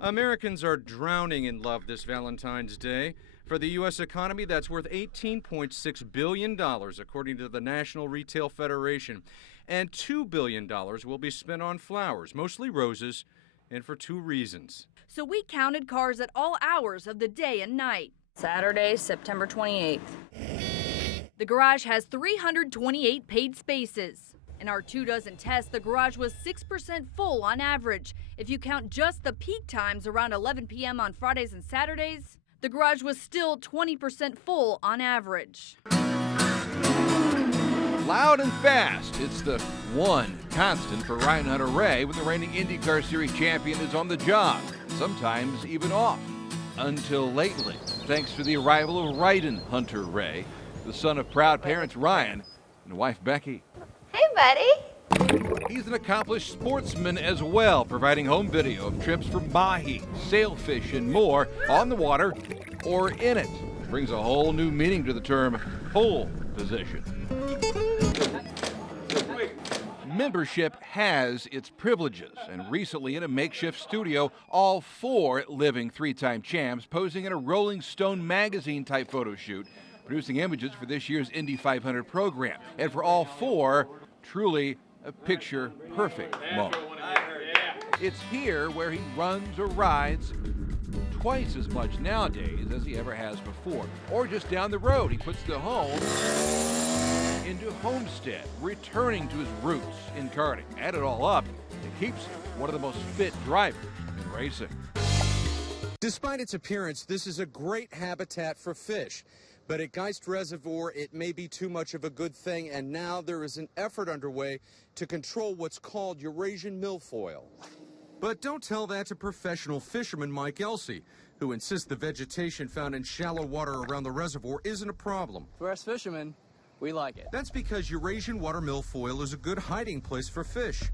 Americans are drowning in love this Valentine's Day. For the U.S. economy, that's worth $18.6 billion, according to the National Retail Federation. And $2 billion will be spent on flowers, mostly roses, and for two reasons. So we counted cars at all hours of the day and night. Saturday, September 28th. The garage has 328 paid spaces. In our 2 dozen tests, the garage was 6% full on average. If you count just the peak times around 11 p.m. on Fridays and Saturdays, the garage was still 20% full on average. Loud and fast, it's the one constant for Ryan Hunter-Reay when the reigning IndyCar Series champion is on the job, sometimes even off. Until lately, thanks to the arrival of Ryden Hunter-Reay, the son of proud parents Ryan and wife Becky. Hey, buddy. He's an accomplished sportsman as well, providing home video of trips for mahi, sailfish, and more on the water or in it. Brings a whole new meaning to the term pole position. Membership has its privileges, and recently in a makeshift studio, all four living three-time champs posing in a Rolling Stone magazine-type photo shoot, producing images for this year's Indy 500 program. And for all four, truly a picture-perfect moment. It's here where he runs or rides twice as much nowadays as he ever has before. Or just down the road, he puts the home into Homestead, returning to his roots in karting. Add it all up, it keeps him one of the most fit drivers in racing. Despite its appearance, this is a great habitat for fish. But at Geist Reservoir, it may be too much of a good thing, and now there is an effort underway to control what's called Eurasian milfoil. But don't tell that to professional fisherman Mike Elsey, who insists the vegetation found in shallow water around the reservoir isn't a problem. For us fishermen, we like it. That's because Eurasian water milfoil is a good hiding place for fish,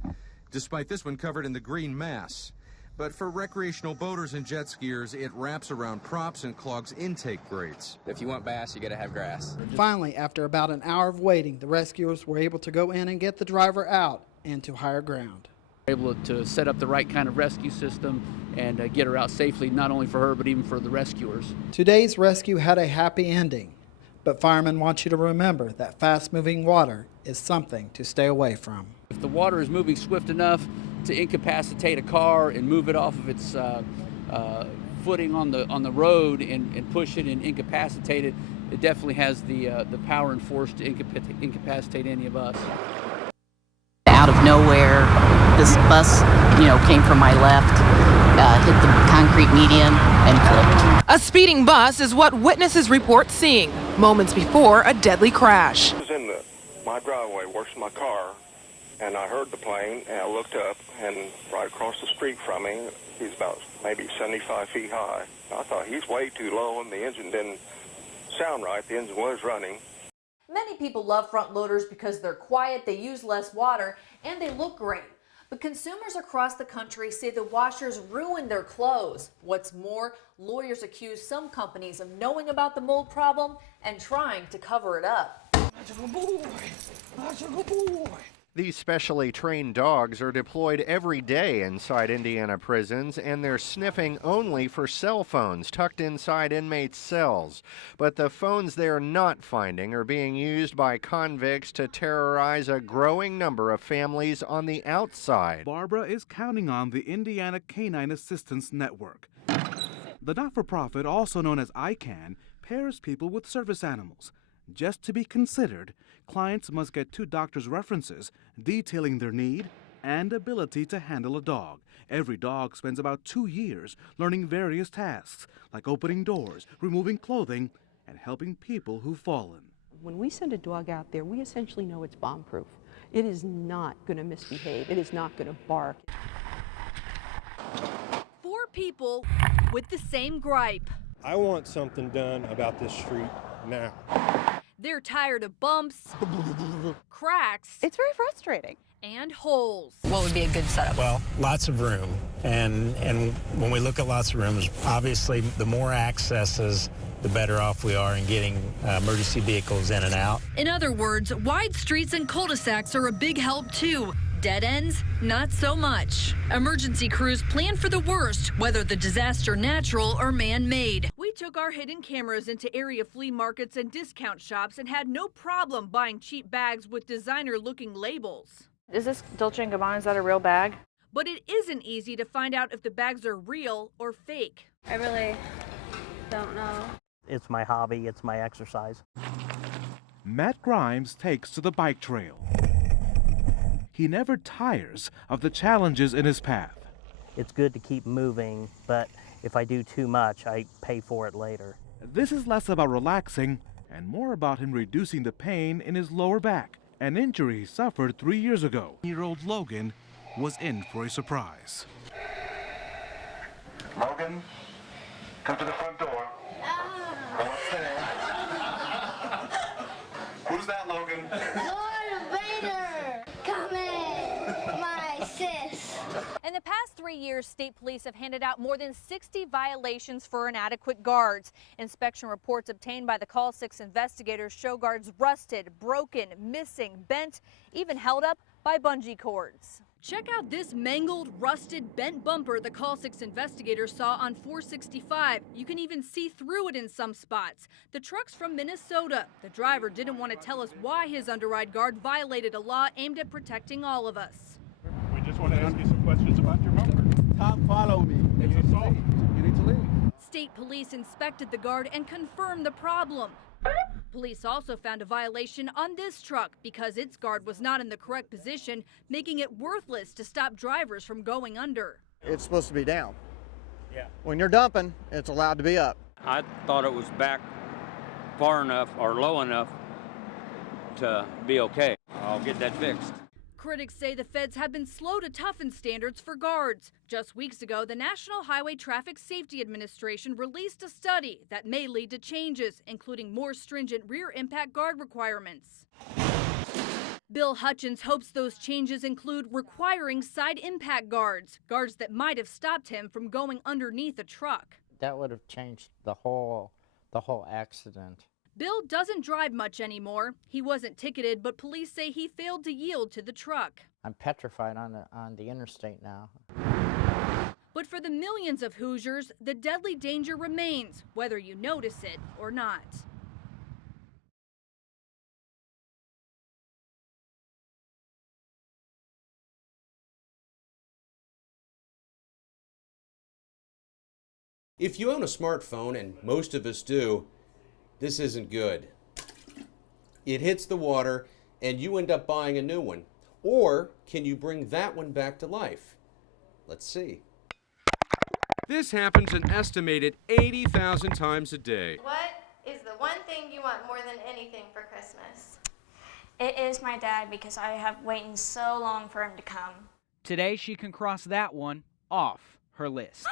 despite this one covered in the green mass. But for recreational boaters and jet skiers, it wraps around props and clogs intake grates. If you want bass, you gotta have grass. Finally, after about an hour of waiting, the rescuers were able to go in and get the driver out into higher ground. Able to set up the right kind of rescue system and get her out safely, not only for her, but even for the rescuers. Today's rescue had a happy ending, but firemen want you to remember that fast-moving water is something to stay away from. If the water is moving swift enough to incapacitate a car and move it off of its footing on the road and push it and incapacitate it, it definitely has the power and force to incapacitate any of us. Out of nowhere, this bus, came from my left, hit the concrete median, and flipped. A speeding bus is what witnesses report seeing moments before a deadly crash. I was in my driveway washing my car, and I heard the plane, and I looked up, and right across the street from me, he's about maybe 75 feet high. I thought he's way too low, and the engine didn't sound right. The engine was running. Many people love front loaders because they're quiet, they use less water, and they look great. But consumers across the country say the washers ruin their clothes. What's more, lawyers accuse some companies of knowing about the mold problem and trying to cover it up. These specially trained dogs are deployed every day inside Indiana prisons, and they're sniffing only for cell phones tucked inside inmates' cells. But the phones they're not finding are being used by convicts to terrorize a growing number of families on the outside. Barbara is counting on the Indiana Canine Assistance Network. The not-for-profit, also known as ICANN, pairs people with service animals. Just to be considered, clients must get 2 doctors' references detailing their need and ability to handle a dog. Every dog spends about 2 years learning various tasks, like opening doors, removing clothing, and helping people who've fallen. When we send a dog out there, we essentially know it's bomb-proof. It is not going to misbehave. It is not going to bark. 4 people with the same gripe. I want something done about this street now. They're tired of bumps, cracks. It's very frustrating. And holes. What would be a good setup? Well, lots of room. And when we look at lots of rooms, obviously the more accesses, the better off we are in getting emergency vehicles in and out. In other words, wide streets and cul-de-sacs are a big help too. Dead ends? Not so much. Emergency crews plan for the worst, whether the disaster natural or man-made. We took our hidden cameras into area flea markets and discount shops and had no problem buying cheap bags with designer-looking labels. Is this Dolce & Gabbana? Is that a real bag? But it isn't easy to find out if the bags are real or fake. I really don't know. It's my hobby, it's my exercise. Matt Grimes takes to the bike trail. He never tires of the challenges in his path. It's good to keep moving, but if I do too much, I pay for it later. This is less about relaxing and more about him reducing the pain in his lower back, an injury he suffered 3 years ago. 10-year-old Logan was in for a surprise. Logan, come to the front door. What's there? Who's that, Logan? Lord Vader! Come in, my sis. In the past 3 years, state police have handed out more than 60 violations for inadequate guards. Inspection reports obtained by the Call 6 investigators show guards rusted, broken, missing, bent, even held up by bungee cords. Check out this mangled, rusted, bent bumper the Call 6 investigators saw on 465. You can even see through it in some spots. The truck's from Minnesota. The driver didn't want to tell us why his underride guard violated a law aimed at protecting all of us. We just want to ask you some questions about your bumper. Tom, follow me. It's assault. You need to leave. State police inspected the guard and confirmed the problem. Police also found a violation on this truck because its guard was not in the correct position, making it worthless to stop drivers from going under. It's supposed to be down. Yeah. When you're dumping, it's allowed to be up. I thought it was back far enough or low enough to be okay. I'll get that fixed. Critics say the feds have been slow to toughen standards for guards. Just weeks ago, the National Highway Traffic Safety Administration released a study that may lead to changes, including more stringent rear impact guard requirements. Bill Hutchins hopes those changes include requiring side impact guards that might have stopped him from going underneath a truck. That would have changed the whole accident. Bill doesn't drive much anymore. He wasn't ticketed, but police say he failed to yield to the truck. I'm petrified on the interstate now. But for the millions of Hoosiers, the deadly danger remains, whether you notice it or not. If you own a smartphone, and most of us do, this isn't good. It hits the water and you end up buying a new one. Or can you bring that one back to life? Let's see. This happens an estimated 80,000 times a day. What is the one thing you want more than anything for Christmas? It is my dad because I have waited so long for him to come. Today she can cross that one off her list.